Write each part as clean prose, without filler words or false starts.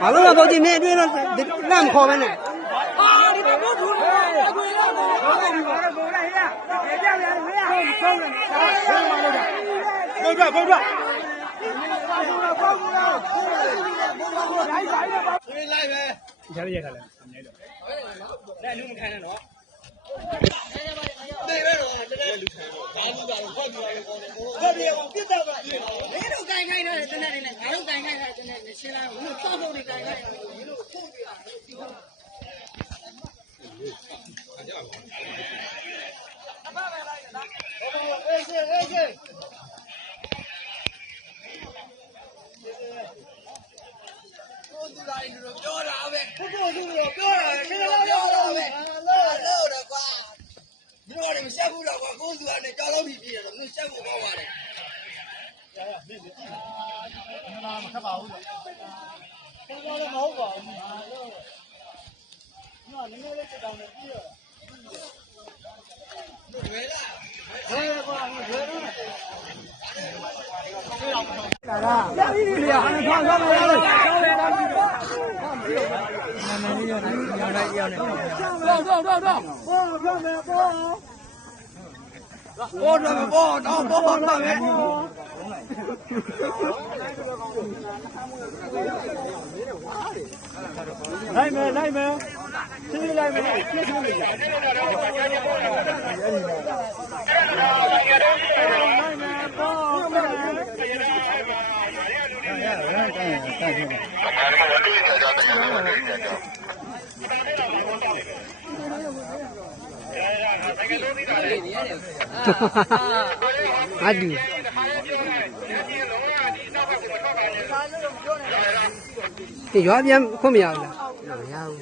ဘာလို့လဲပေါ့ဒီနေ့အတွင်းတော့လမ်းခေါ်မယ်နဲ့ဒီဘက်ကိုဘူးလေကိုရတော့ဘောလိုက်လိုက်ရကြောက်ရတယ်မရဟုတ်ဆုံးတယ်ဘုရားဘုရားရရခါလဲအမြဲတော့လက်လူမခံနဲ့နော်နေပဲတော့တကယ်လူခံတော့ဘာလူကတော့ဖတ်ပြရတယ်ကောင်းတယ်ဖတ်ပြရအောင်ပြစ်တော့ပါမင်းတို့တိုင်ခိုင်းတယ်တနေ့နဲ့ငါတို့တိုင်ခိုင်းတယ်တနေ့နဲ့ရှင်းလိုက်ဘူးစောစောတွေတိုင်ခိုင်းတယ်မင်းတို့ဖုတ်ပြရတယ်အမပဲလိုက်လားအေးစေးအေးစေးပြောတာပဲဘုရားသူတို့ပြောတာခဏလောက်ပြောတာပဲလို့တော့ကွာဒီလိုလည်းမဆက်ဘူးတော့ကွာကိုယ်သူကနေကြောက်လို့ပြီးတယ်မင်းဆက်ဖို့ပေါ့ပါတယ်ရရမင်းဒီမှာမခက်ပါဘူးလို့ကျွန်တော်လည်းမဟုတ်ပါဘူးလို့ညနည်းနည်းလေးတောင်းနေပြီးတော့လွယ်လားလွယ်ကွာလွယ်တော့လာပြီလေဟာဆောင်းဆောင်းလာလို့လိုက်မယ်ချင်းလိုက်မယ်ပြည့်စုံနေကြအတူဒီရွာပြန်ခွင့်မရဘူးလားမရဘူး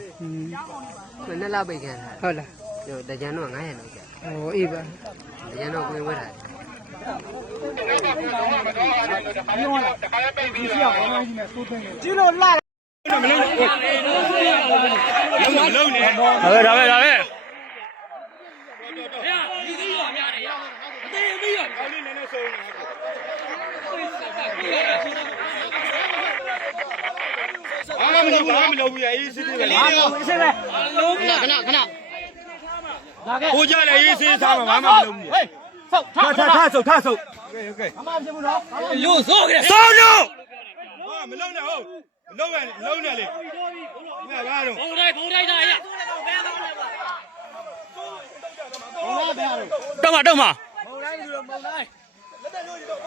မနေ့လောက်ပိတ်ခံတာဟုတ်လားတကြံတော့900လောက်ကြာဟိုအေးပါတကြံတော့ကိုယ်ဝဲတာကျလို့လာမလုံးနဲ့ဒါပဲဟဲ့ဒီသေးရောများတယ်ရအသေးအသေးရောကောင်းလေးနည်းနည်းဆုံးနေတာမလုပ်ဘူးအေးစစ်တယ်ပဲအေးစစ်ပဲလုံးခဏလာခဲ့ကိုကြလည်းအေးစစ်စားမှာမလုပ်ဘူးဟေးဆုတ်ထားဆုတ်โอเคအမှန်ပြမှုတော့လို့စိုးကြတယ်စိုးလို့ဟာမလုံးနဲ့ဟုတ်မလုံးနဲ့လုံးနဲ့လေငါကားတော့ဘုံတိုင်းတာရတော့မှာမုံတိုင်းလူတော့မုံတိုင်းလက်တက်လို့ရတော့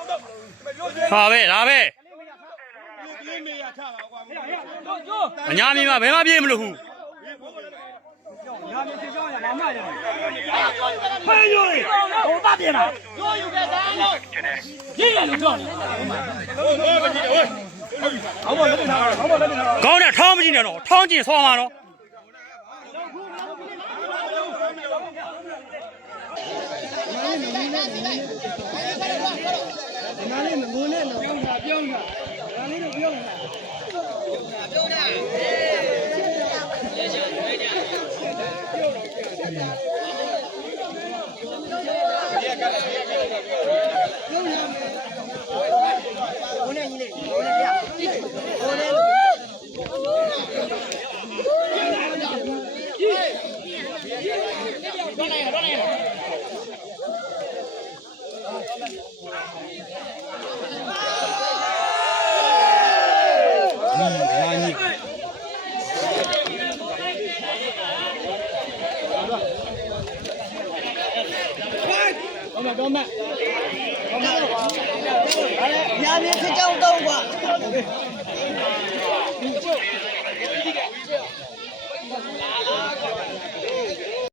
ဟာပဲဒါပဲပြင်းနေရထပါကွာအညာမြင်မှာဘယ်မှပြေးမလို့ဘူးညာမြင်ကြောင်းရလာမှရတယ်ဖမ်းရိုးလေဟိုပတ်ပြန်လာရိုးယူခဲ့သားလို့ရရလို့ကြောက်နေဟိုမကြည့်ဟိုဟောမလက်နေတာဟောမလက်နေတာကောင်းတယ်ထောင်းမကြည့်နဲ့တော့ထောင်းကြည့်ဆွာမှာတော့နားလေးငိုနဲ့တော့ပြောင်းတာနားလေးတော့ပြောင်းတာပြောင်းတာတော့မညာမြေဖြစ်ကြောင်းတော့ကွာ